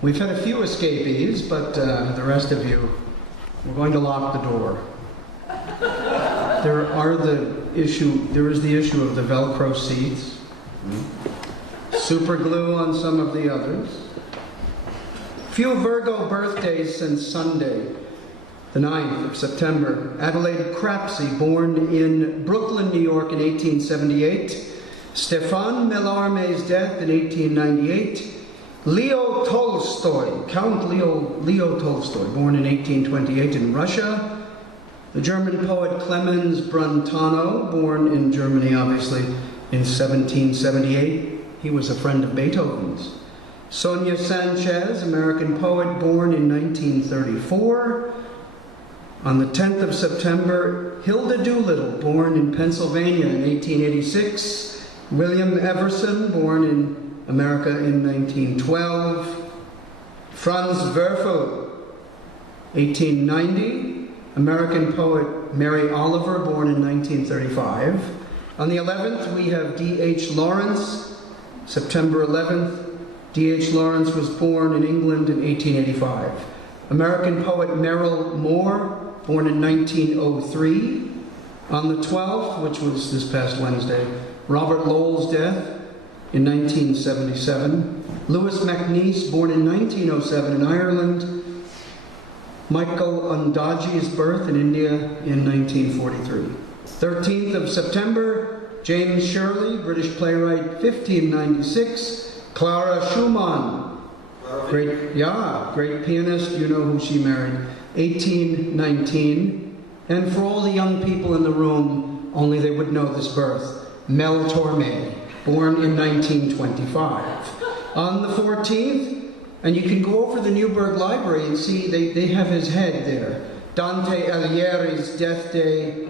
We've had a few escapees, but the rest of you, we're going to lock the door. There is the issue of the Velcro seats, super glue on some of the others. Few Virgo birthdays since Sunday, the 9th of September. Adelaide Crapsey, born in Brooklyn, New York in 1878. Stefan Mallarmé's death in 1898. Leo Tolstoy, Count Leo Tolstoy, born in 1828 in Russia. The German poet Clemens Brentano, born in Germany, obviously, in 1778. He was a friend of Beethoven's. Sonia Sanchez, American poet, born in 1934. On the 10th of September, Hilda Doolittle, born in Pennsylvania in 1886. William Everson, born in America in 1912. Franz Werfel, 1890. American poet Mary Oliver, born in 1935. On the 11th, we have D.H. Lawrence, September 11th. D.H. Lawrence was born in England in 1885. American poet Merrill Moore, born in 1903. On the 12th, which was this past Wednesday, Robert Lowell's death in 1977. Louis MacNeice, born in 1907 in Ireland. Michael Ondaatje's birth in India in 1943. 13th of September, James Shirley, British playwright, 1596. Clara Schumann, great pianist, you know who she married, 1819. And for all the young people in the room, only they would know this birth, Mel Torme, born in 1925. On the 14th, and you can go over the Newburgh Library and see they have his head there, Dante Alighieri's death day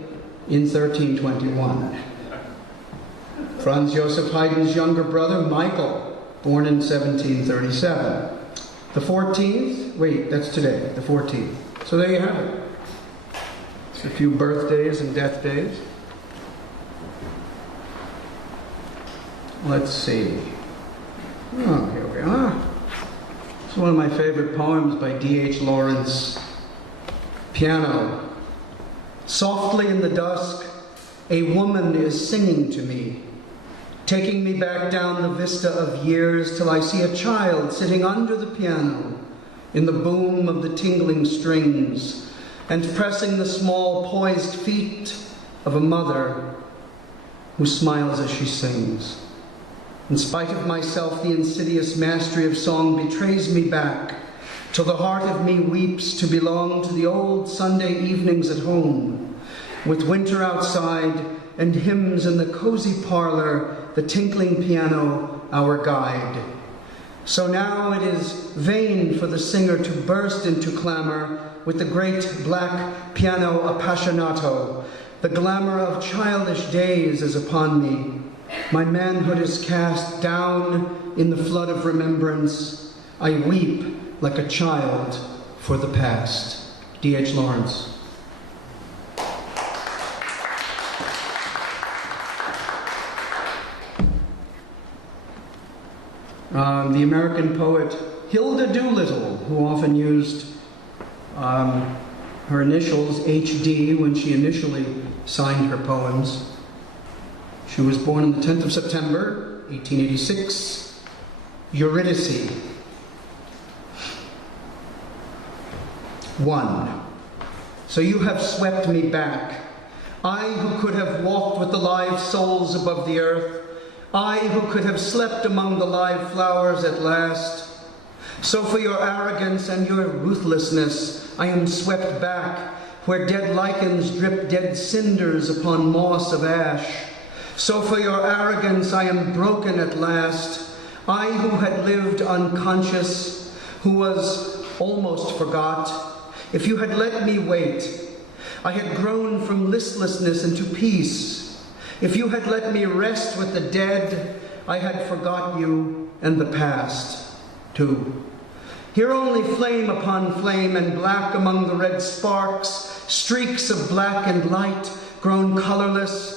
in 1321. Franz Joseph Haydn's younger brother, Michael, born in 1737. The 14th, wait, that's today, the 14th. So there you have it. It's a few birthdays and death days. Let's see. Oh, here we are. It's one of my favorite poems by D.H. Lawrence. Piano. Softly in the dusk, a woman is singing to me, taking me back down the vista of years till I see a child sitting under the piano in the boom of the tingling strings and pressing the small poised feet of a mother who smiles as she sings. In spite of myself, the insidious mastery of song betrays me back till the heart of me weeps to belong to the old Sunday evenings at home, with winter outside and hymns in the cozy parlor, the tinkling piano, our guide. So now it is vain for the singer to burst into clamor with the great black piano appassionato. The glamour of childish days is upon me. My manhood is cast down in the flood of remembrance. I weep like a child for the past. D.H. Lawrence. The American poet Hilda Doolittle, who often used her initials H.D. when she initially signed her poems. She was born on the 10th of September, 1886. Eurydice. 1. So you have swept me back, I who could have walked with the live souls above the earth, I who could have slept among the live flowers at last. So for your arrogance and your ruthlessness, I am swept back, where dead lichens drip dead cinders upon moss of ash. So for your arrogance, I am broken at last. I who had lived unconscious, who was almost forgot. If you had let me wait, I had grown from listlessness into peace. If you had let me rest with the dead, I had forgot you and the past, too. Here only flame upon flame, and black among the red sparks, streaks of blackened light, grown colorless.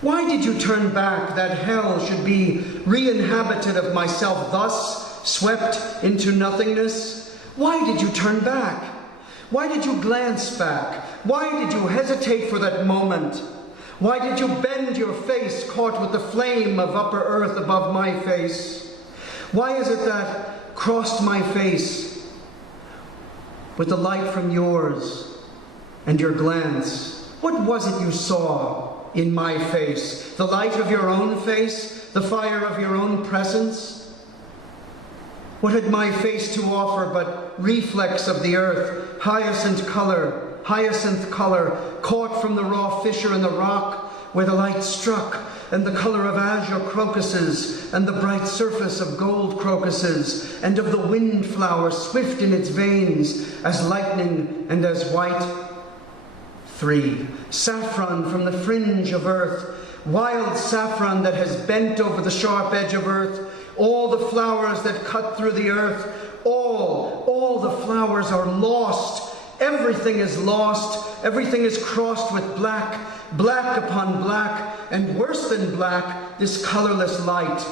Why did you turn back that hell should be re-inhabited of myself thus swept into nothingness? Why did you turn back? Why did you glance back? Why did you hesitate for that moment? Why did you bend your face, caught with the flame of upper earth above my face? Why is it that crossed my face with the light from yours and your glance? What was it you saw in my face? The light of your own face? The fire of your own presence? What had my face to offer but reflex of the earth, hyacinth color, caught from the raw fissure in the rock where the light struck, and the color of azure crocuses, and the bright surface of gold crocuses, and of the wind flower swift in its veins, as lightning and as white. 3. Saffron from the fringe of earth, wild saffron that has bent over the sharp edge of earth, all the flowers that cut through the earth, all the flowers are lost. Everything is lost. Everything is crossed with black, black upon black, and worse than black, this colorless light.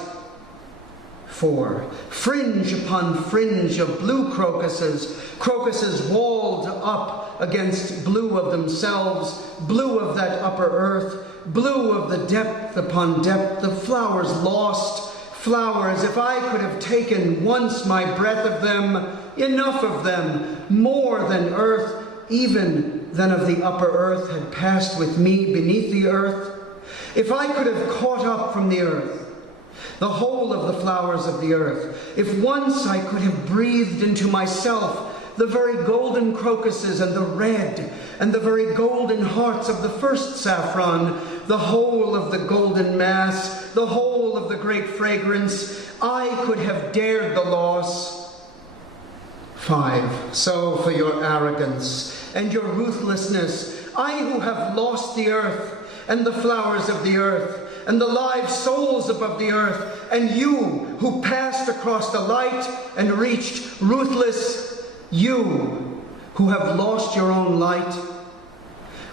4. Fringe upon fringe of blue crocuses, crocuses walled up against blue of themselves, blue of that upper earth, blue of the depth upon depth, the flowers lost. Flowers, if I could have taken once my breath of them, enough of them, more than earth, even than of the upper earth had passed with me beneath the earth. If I could have caught up from the earth the whole of the flowers of the earth, if once I could have breathed into myself the very golden crocuses and the red and the very golden hearts of the first saffron, the whole of the golden mass, the whole of the great fragrance, I could have dared the loss. 5. So for your arrogance and your ruthlessness, I who have lost the earth and the flowers of the earth and the live souls above the earth, and you who passed across the light and reached ruthless, you who have lost your own light,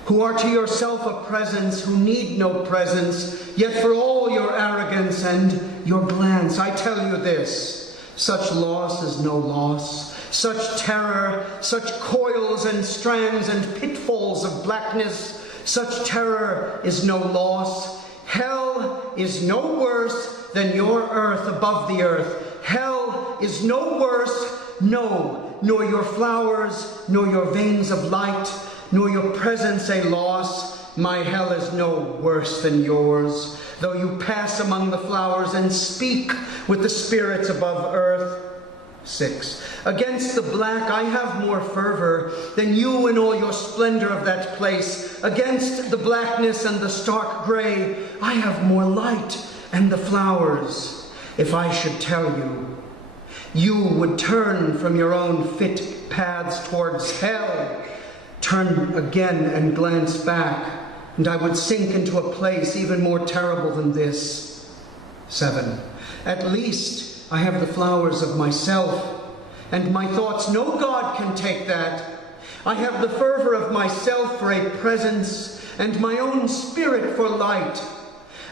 who are to yourself a presence, who need no presence, yet for all your arrogance and your glance, I tell you this, such loss is no loss, such terror, such coils and strands and pitfalls of blackness, such terror is no loss. Hell is no worse than your earth above the earth. Hell is no worse, no, nor your flowers, nor your veins of light, nor your presence a loss. My hell is no worse than yours, though you pass among the flowers and speak with the spirits above earth. 6. Against the black I have more fervor than you in all your splendor of that place. Against the blackness and the stark gray I have more light and the flowers. If I should tell you, you would turn from your own fit paths towards hell, turn again and glance back, and I would sink into a place even more terrible than this. 7. At least I have the flowers of myself, and my thoughts, no God can take that. I have the fervor of myself for a presence, and my own spirit for light.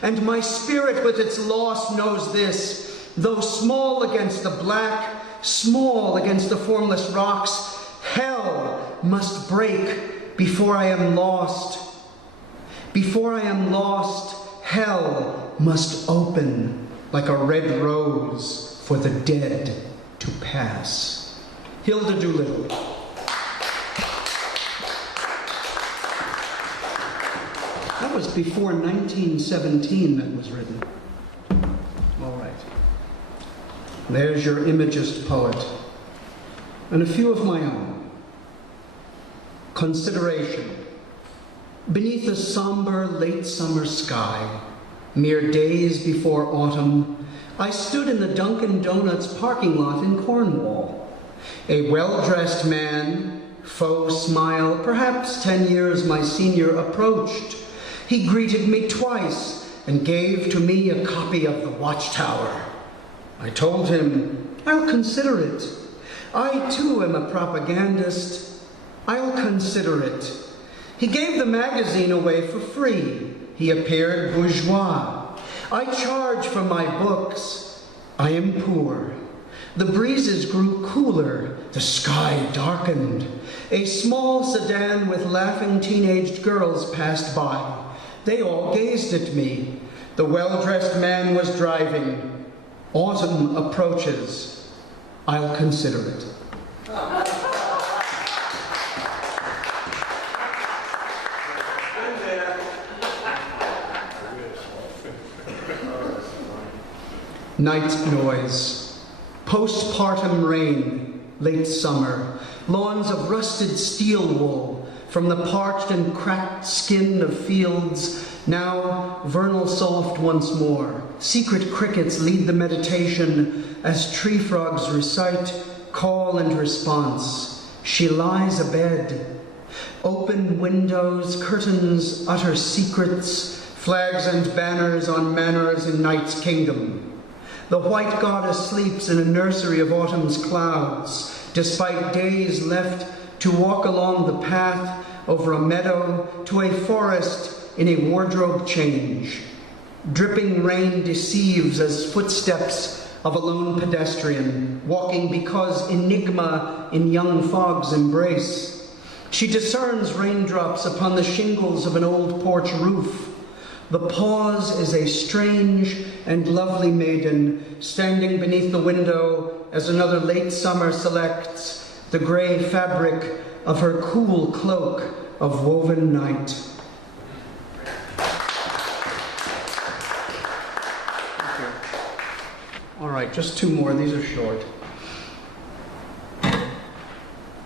And my spirit with its loss knows this, though small against the black, small against the formless rocks, hell must break before I am lost. Before I am lost, hell must open like a red rose for the dead to pass. Hilda Doolittle. That was before 1917 that was written. All right. There's your imagist poet. And a few of my own. Consideration. Beneath a somber late summer sky, mere days before autumn, I stood in the Dunkin' Donuts parking lot in Cornwall. A well-dressed man, faux smile, perhaps 10 years my senior, approached. He greeted me twice and gave to me a copy of The Watchtower. I told him, I'll consider it. I too am a propagandist. I'll consider it. He gave the magazine away for free. He appeared bourgeois. I charge for my books. I am poor. The breezes grew cooler, the sky darkened. A small sedan with laughing teenaged girls passed by. They all gazed at me. The well-dressed man was driving. Autumn approaches. I'll consider it. Night noise, postpartum rain, late summer, lawns of rusted steel wool from the parched and cracked skin of fields, now vernal soft once more. Secret crickets lead the meditation as tree frogs recite call and response. She lies abed. Open windows, curtains utter secrets, flags and banners on manors in night's kingdom. The white goddess sleeps in a nursery of autumn's clouds, despite days left to walk along the path over a meadow to a forest in a wardrobe change. Dripping rain deceives as footsteps of a lone pedestrian, walking because enigma in young fog's embrace. She discerns raindrops upon the shingles of an old porch roof. The pause is a strange and lovely maiden standing beneath the window as another late summer selects the gray fabric of her cool cloak of woven night. Thank you. All right, just two more. These are short.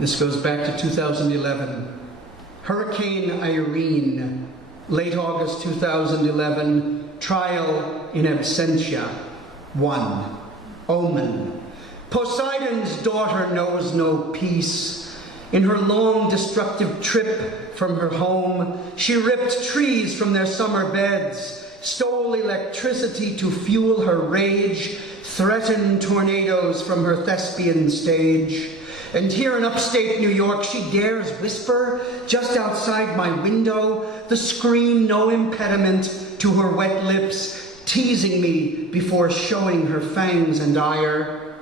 This goes back to 2011. Hurricane Irene. Late August 2011, trial in absentia. 1. Omen. Poseidon's daughter knows no peace. In her long destructive trip from her home, she ripped trees from their summer beds, stole electricity to fuel her rage, threatened tornadoes from her thespian stage. And here in upstate New York, she dares whisper, just outside my window, the scream no impediment to her wet lips, teasing me before showing her fangs and ire.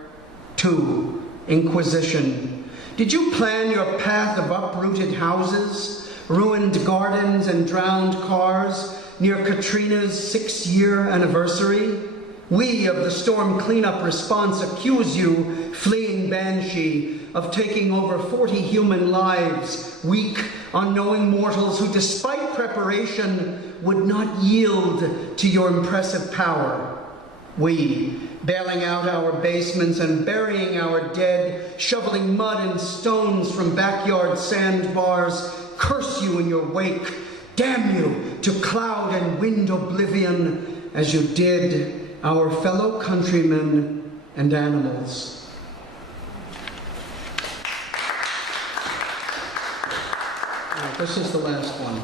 2. Inquisition. Did you plan your path of uprooted houses, ruined gardens, and drowned cars near Katrina's 6-year anniversary? We of the storm cleanup response accuse you, fleeing banshee, of taking over 40 human lives, weak, unknowing mortals who, despite preparation, would not yield to your impressive power. We, bailing out our basements and burying our dead, shoveling mud and stones from backyard sandbars, curse you in your wake, damn you to cloud and wind oblivion, as you did our fellow countrymen and animals. This is the last one.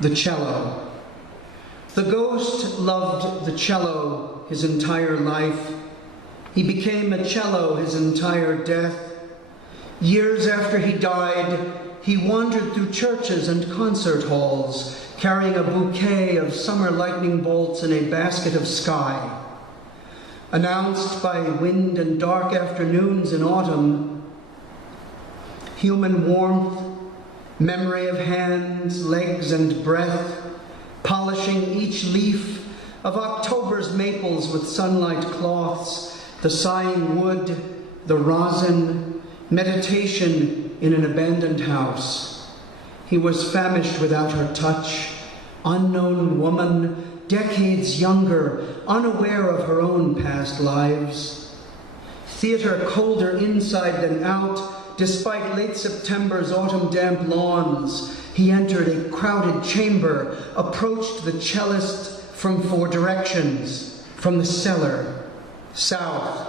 The cello. The ghost loved the cello his entire life. He became a cello his entire death. Years after he died, he wandered through churches and concert halls, carrying a bouquet of summer lightning bolts in a basket of sky. Announced by wind and dark afternoons in autumn, human warmth, memory of hands, legs, and breath, polishing each leaf of October's maples with sunlight cloths, the sighing wood, the rosin, meditation in an abandoned house. He was famished without her touch, unknown woman, decades younger, unaware of her own past lives. Theater colder inside than out, despite late September's autumn damp lawns. He entered a crowded chamber, approached the cellist from 4 directions, from the cellar, south,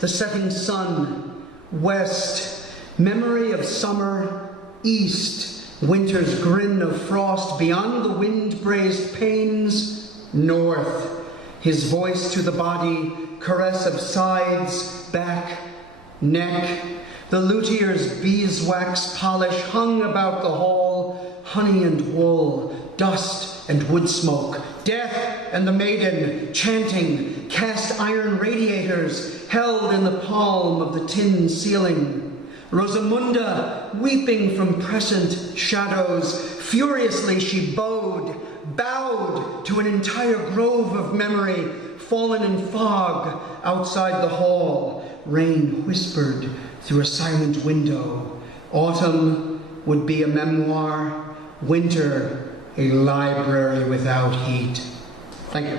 the setting sun, west, memory of summer, east, winter's grin of frost beyond the wind-brazed panes, north, his voice to the body, caress of sides, back, neck, the luthier's beeswax polish hung about the hall, honey and wool, dust and wood smoke, Death and the maiden, chanting, cast iron radiators held in the palm of the tin ceiling. Rosamunda, weeping from prescient shadows, furiously she bowed to an entire grove of memory, fallen in fog outside the hall. Rain whispered through a silent window. Autumn would be a memoir, winter a library without heat. Thank you.